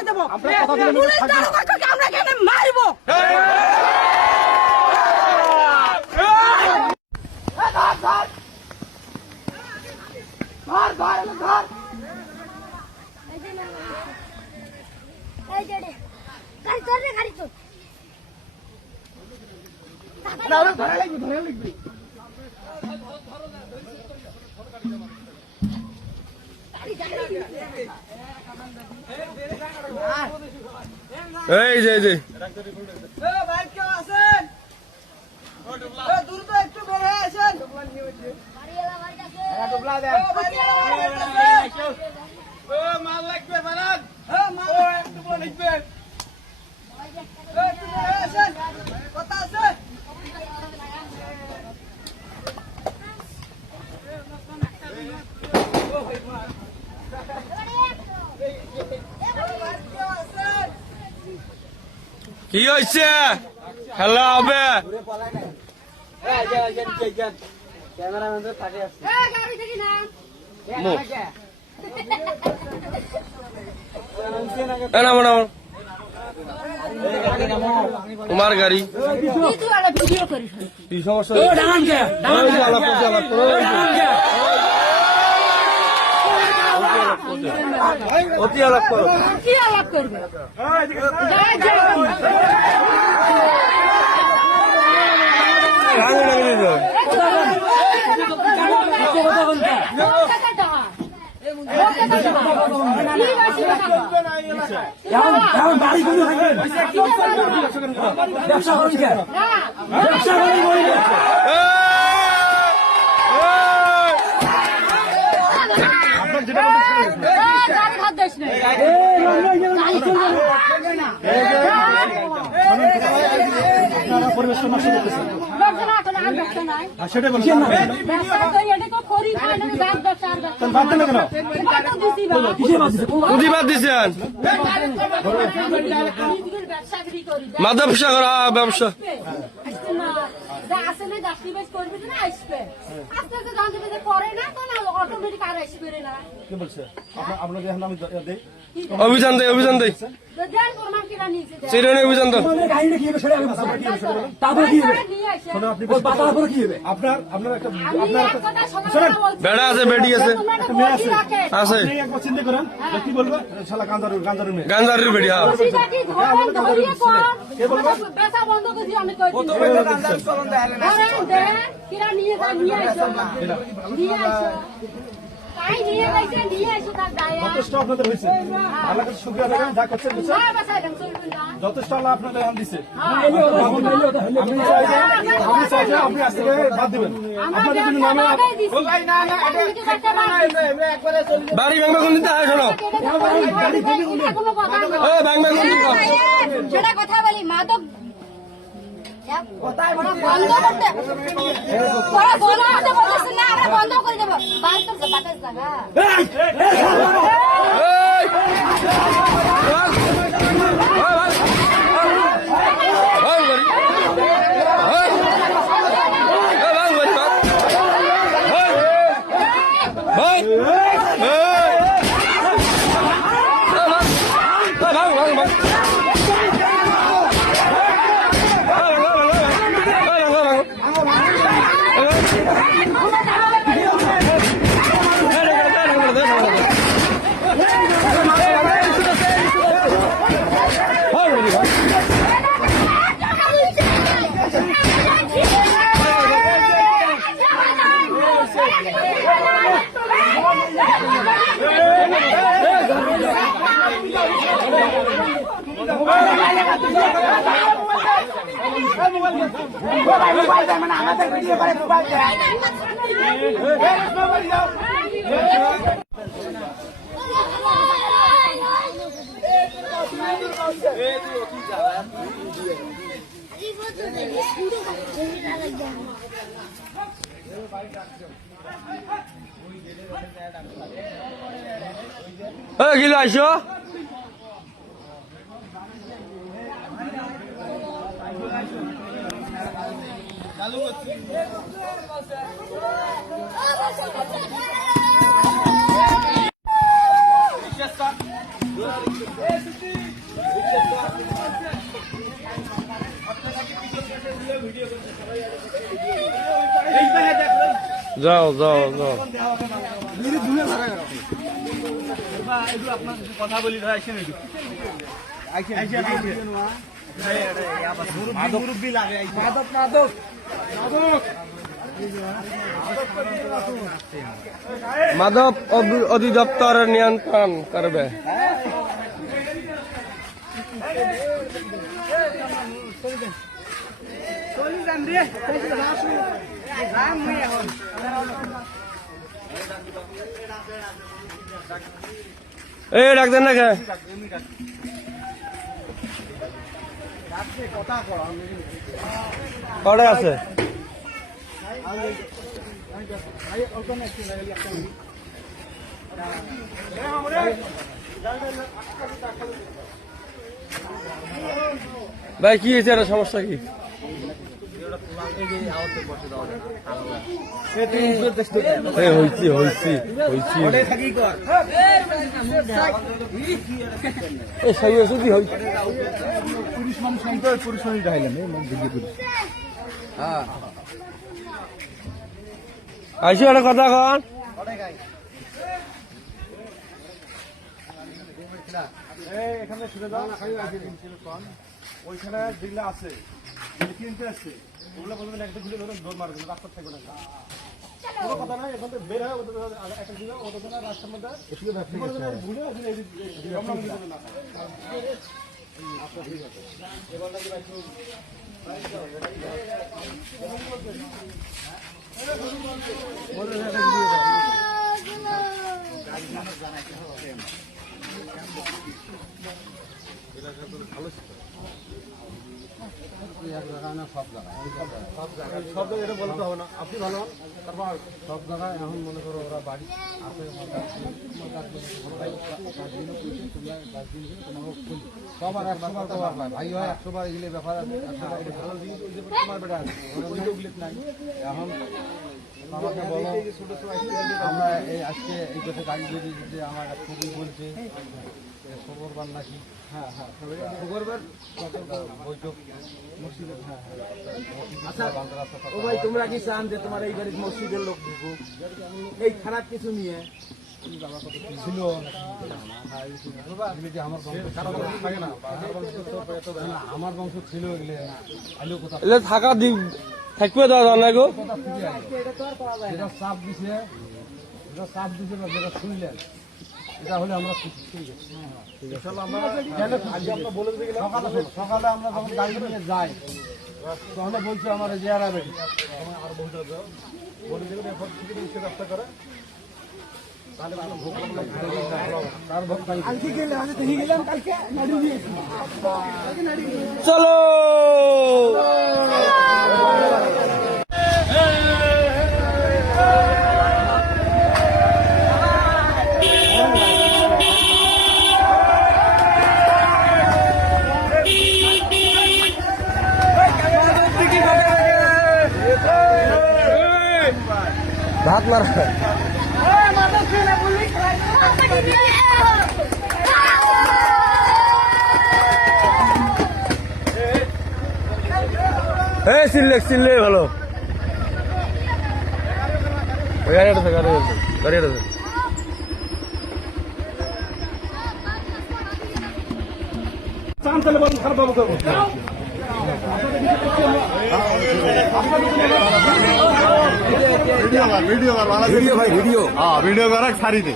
করবো আমরা কেন মারবো এই যে দ্রুত একটু বের হয়ে আসেন মাল লাগবে বারান একটু লিখবেন কথা আছে কি হয়েছে? খেলা হবে। তোমার গাড়ি কি সমস্যা? অতি আলাপ করো কি আলাপ করবে ব্যবসা প্রতিবাদ দিচ্ছেন মাদক ব্যবসা করা ব্যবসা অভিযান দেয় অভিযান দেয় চিরনি অভিযান দাও বেড়া আছে বেডি আছে আছে গাঞ্জারের বেডি যথেষ্ট আপনাদের হয়েছে আল্লাহ কাছে শুকরিয়া দেবেন যা করছেন যথেষ্ট আল্লাহ আপনাদের দিচ্ছে আমি চাই যে আপনি আজ থেকে বাদ দিবেন আপনাদের কিন্তু নামে বাড়ি ভাঙবা কোন দিতে হয় শোনো সেটা কথা বলি মাদক বন্ধ করতে না আমরা বন্ধ করে দেবো গিলো আইসো চালু যাও যাও যাও কথা বলি মুরব্বী লাগে মাদক মাদক মাদক অধিদপ্তর নিয়ন্ত্রণ করবে। এই ডাক দেন না কে কটা আছে ভাই কি হয়েছে এটা সমস্যা কি হয়েছি হয়েছি হয়েছি আইসি একটা কথা কন এখানে শুনে দাও ওইখানে যেগুলো আছে কিনতে আসছে ওগুলো প্রথমে একটা ঘুরে ধরো দৌড় মারবে রাস্তা থাকবে না কোনো কথা নাই এখন বের হয় একটা দিলে ওটা না রাস্তার মধ্যে ঘুরে না আচ্ছা ঠিক আছে এবার নাকি সব জায়গায় এটা বলতে হবে না আপনি ভালো হন তারপর সব জায়গায় এখন মনে করো ওরা বাড়ি আছে সবার 100 বার কবার পায় ভাই হয় 100 বার এগুলো ব্যাপার আছে আমার বেটা আছে নাই এখন আমাকে বলো আমরা এই আজকে এই কথা গাড়ি যদি যে আমার খুবই বলছে শুক্রবার নাকি হ্যাঁ হ্যাঁ শুক্রবার বৈঠক মসজিদের হ্যাঁ আচ্ছা ও ভাই তোমরা কি চান যে তোমার এই বাড়ির মসজিদের লোক ঢুকুক এই খারাপ কিছু নিয়ে ছিল আমার বংশ ছিল এগুলো থাকা থাকবে দাদা না গো যেটা চাপ দিছে বা যেটা শুনলেন এটা হলে আমরা সকালে আমরা যখন গাড়ি নিয়ে যাই তখন বলছি আমার জিয়ারা বেটি রাস্তা করে চলো ভাত মারা চিনলে ভালো গাড়ি খারাপ বাবু করবো ভিডিও করা ছাড়িতে